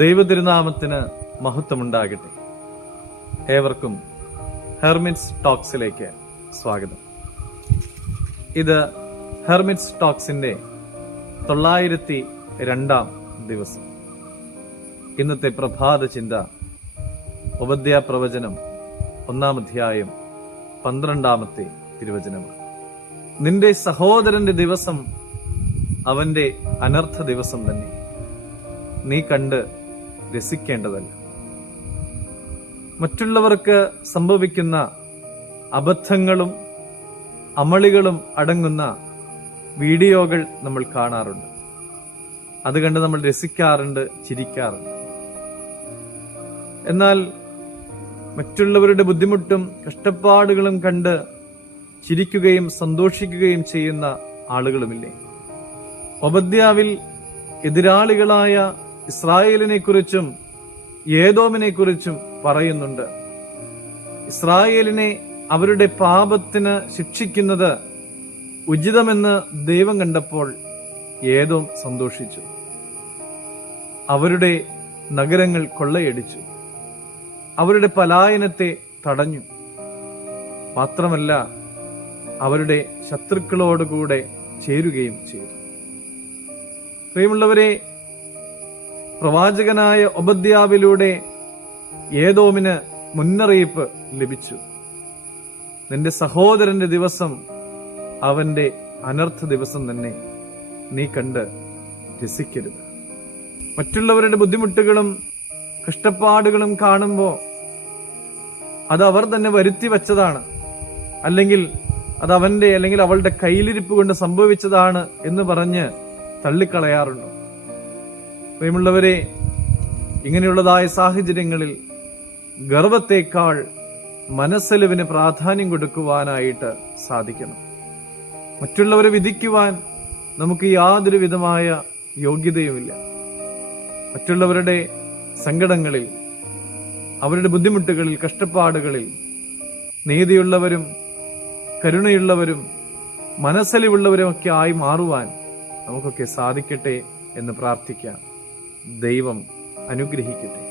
ദൈവതിരുനാമത്തിന് മഹത്വമുണ്ടാകട്ടെ. ഏവർക്കും ഹെർമിറ്റ്സ് ടോക്സിലേക്ക് സ്വാഗതം. ഇത് ഹെർമിറ്റ്സ് ടോക്സിന്റെ 902 ദിവസം. ഇന്നത്തെ പ്രഭാത ചിന്ത ഉപദ്യ പ്രവചനം 1 അധ്യായം 12 തിരുവചനമാണ്. നിന്റെ സഹോദരന്റെ ദിവസം അവന്റെ അനർത്ഥ ദിവസം തന്നെ, നീ കണ്ട് രസിക്കേണ്ടതല്ല. മറ്റുള്ളവർക്ക് സംഭവിക്കുന്ന അബദ്ധങ്ങളും അമളികളും അടങ്ങുന്ന വീഡിയോകൾ നമ്മൾ കാണാറുണ്ട്. അത് കണ്ട് നമ്മൾ രസിക്കാറുണ്ട്, ചിരിക്കാറുണ്ട്. എന്നാൽ മറ്റുള്ളവരുടെ ബുദ്ധിമുട്ടും കഷ്ടപ്പാടുകളും കണ്ട് ചിരിക്കുകയും സന്തോഷിക്കുകയും ചെയ്യുന്ന ആളുകളുമില്ലേ? ഒബദ്യാവിൽ എതിരാളികളായ ഇസ്രായേലിനെ കുറിച്ചും ഏദോമിനെ കുറിച്ചും പറയുന്നുണ്ട്. ഇസ്രായേലിനെ അവരുടെ പാപത്തിന് ശിക്ഷിക്കുന്നത് ഉചിതമെന്ന് ദൈവം കണ്ടപ്പോൾ ഏദോം സന്തോഷിച്ചു. അവരുടെ നഗരങ്ങൾ കൊള്ളയടിച്ചു, അവരുടെ പലായനത്തെ തടഞ്ഞു. മാത്രമല്ല, അവരുടെ ശത്രുക്കളോടുകൂടെ ചേരുകയും ചെയ്തു. പ്രിയമുള്ളവരെ, പ്രവാചകനായ ഒബദ്യാവിലൂടെ ഏദോമിന് മുന്നറിയിപ്പ് ലഭിച്ചു. നിന്റെ സഹോദരന്റെ ദിവസം അവന്റെ അനർത്ഥ ദിവസം തന്നെ, നീ കണ്ട് രസിക്കരുത്. മറ്റുള്ളവരുടെ ബുദ്ധിമുട്ടുകളും കഷ്ടപ്പാടുകളും കാണുമ്പോൾ അത് അവർ തന്നെ വരുത്തി വച്ചതാണ്, അല്ലെങ്കിൽ അത് അവന്റെ അല്ലെങ്കിൽ അവളുടെ കയ്യിലിരിപ്പ് കൊണ്ട് സംഭവിച്ചതാണ് എന്ന് പറഞ്ഞ് തള്ളിക്കളയാറുണ്ട്. പ്രിയമുള്ളവരെ, ഇങ്ങനെയുള്ളതായ സാഹചര്യങ്ങളിൽ ഗർവത്തേക്കാൾ മനസ്സലിവിന് പ്രാധാന്യം കൊടുക്കുവാനായിട്ട് സാധിക്കണം. മറ്റുള്ളവരെ വിധിക്കുവാൻ നമുക്ക് യാതൊരു വിധമായ യോഗ്യതയുമില്ല. മറ്റുള്ളവരുടെ സങ്കടങ്ങളിൽ, അവരുടെ ബുദ്ധിമുട്ടുകളിൽ, കഷ്ടപ്പാടുകളിൽ നീതിയുള്ളവരും കരുണയുള്ളവരും മനസ്സലിവുള്ളവരുമൊക്കെ ആയി മാറുവാൻ നമുക്കൊക്കെ സാധിക്കട്ടെ എന്ന് പ്രാർത്ഥിക്കാം. ദൈവം അനുഗ്രഹിക്കട്ടെ.